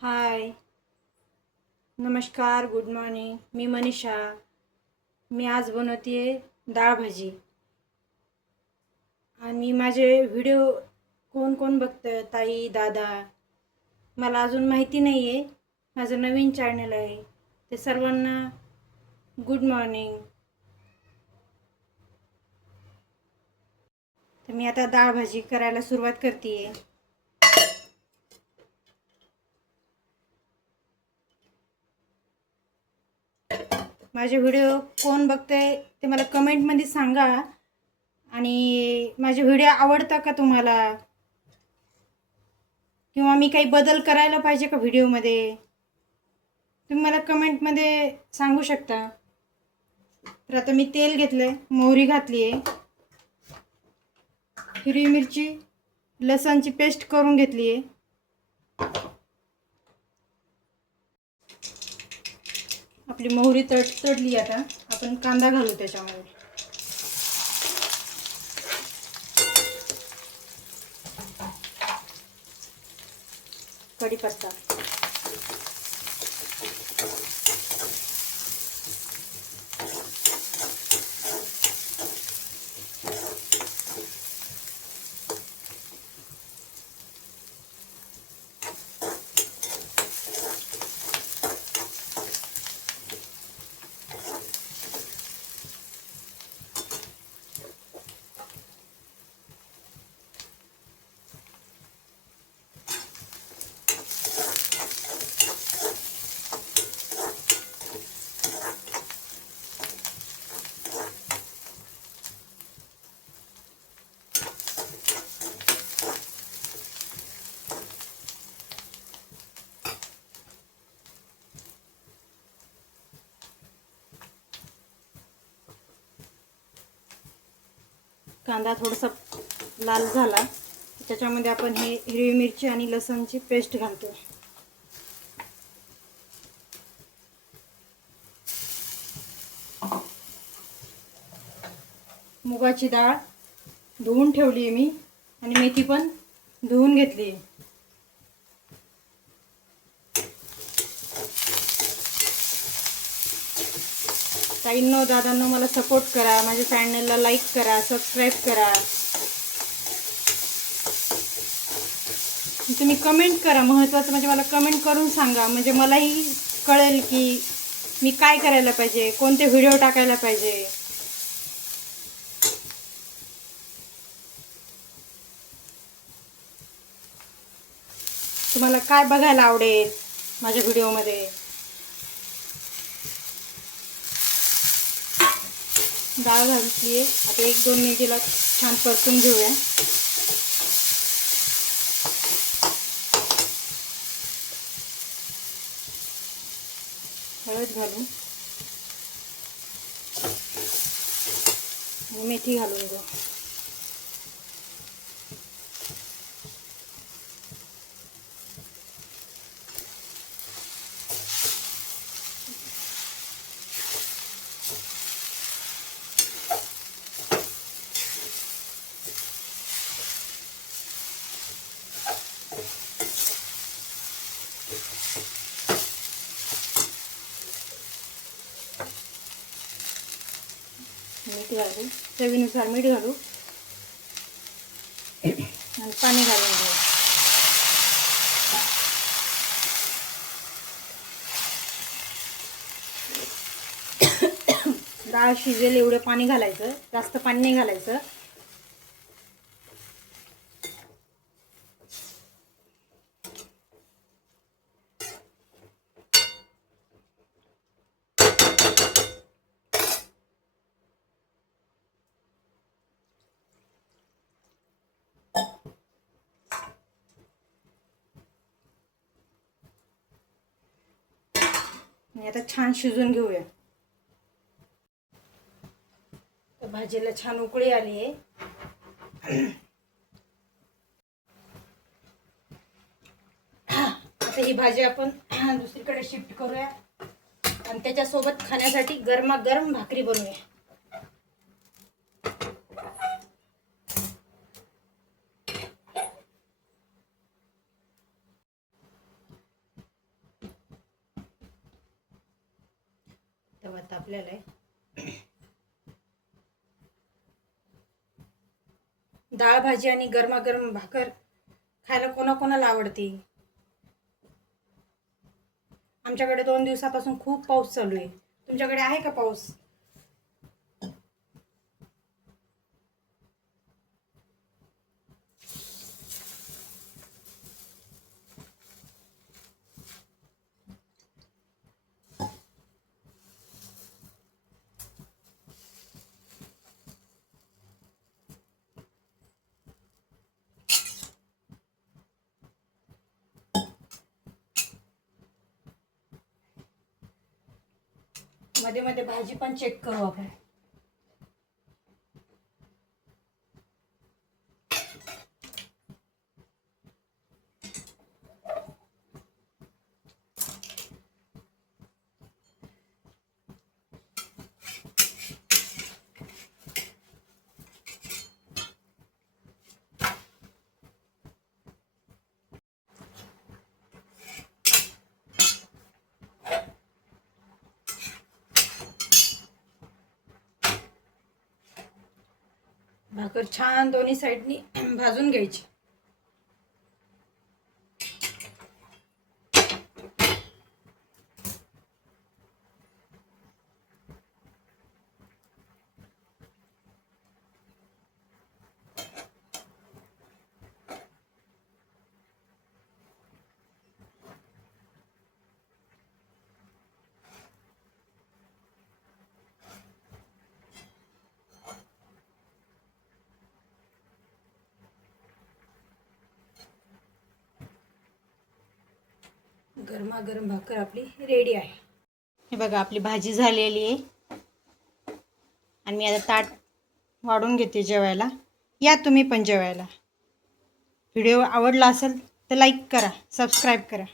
हाय, नमस्कार, good morning. मी मनीषा. मी आज बनवते डाळ भाजी. आणि माझे व्हिडिओ कोण कोण बघतं, ताई, दादा, मला अजून माहिती नाही आहे. माझं नवीन चॅनल आहे. ते सर्वांना गुड मॉर्निंग. तर मी आता डाळ भाजी करायला सुरुवात करते आहे. माझे व्हिडिओ कोण बघतंय ते मला कमेंटमध्ये सांगा. आणि माझे व्हिडिओ आवडता का तुम्हाला, किंवा मी काही बदल करायला पाहिजे का व्हिडिओमध्ये, तुम्ही मला कमेंटमध्ये सांगू शकता. तर आता मी तेल घेतलंय, मोहरी घातली आहे, हिरवी मिरची, लसणची पेस्ट करून घेतली आहे. आपली मोहरी तडली. आता आपण कांदा घालू त्याच्यामध्ये. कढीपत्ता, कांदा थोडासा लाल झाला त्याच्यामध्ये आपण हे हिरवी मिरची आणि लसणची पेस्ट घालतो. मुगाची डाळ धुवून ठेवली मी, आणि मेथी पण धुवून घेतली. ताईंनो, दादांनो, मला सपोर्ट करा. माझ्या चॅनलला लाईक करा, सबस्क्राईब करा. तुम्ही कमेंट करा. महत्त्वाचं म्हणजे मला कमेंट करून सांगा, म्हणजे मलाही कळेल की मी काय करायला पाहिजे, कोणते व्हिडिओ टाकायला पाहिजे. तुम्हाला काय बघायला आवडेल माझ्या व्हिडिओमध्ये. डाळ घातली आहे. आता 1-2 मिनिटाला छान परतून घेऊया. हळद घालून मेथी घालून घेऊ. मीठ घालू, चवीनुसार मीठ घालू आणि पाणी घालून घेऊ. डाळ शिजेल एवढं पाणी घालायचं, जास्त पाणी नाही घालायचं. आणि आता छान शिजून घेऊया. तर भाजीला छान उकळी आली आहे. आता ही भाजी आपण दुसरीकडे शिफ्ट करूया आणि त्याच्यासोबत खाण्यासाठी गरमागरम भाकरी बनवूया. आपल्याला आहे. डाळ भाजी आणि गरमागरम भाकर खायला कोणाकोणाला आवडते. आमच्याकडे 2 दिवसापासून खूप पाऊस चालू आहे. तुमच्याकडे आहे का पाऊस? मध्ये मध्ये भाजी पण चेक करू आपण. भाकर छान दोन्ही साईडनी भाजून घ्यायची. गरमागरम भाकर आपली रेडी आहे. हे बघा आपली भाजी झालेली आहे आणि मी आता ताट वाढून घेते जेवायला. या तुम्ही पण जेवायला. व्हिडिओ आवडला असेल तर लाईक करा, सबस्क्राईब करा.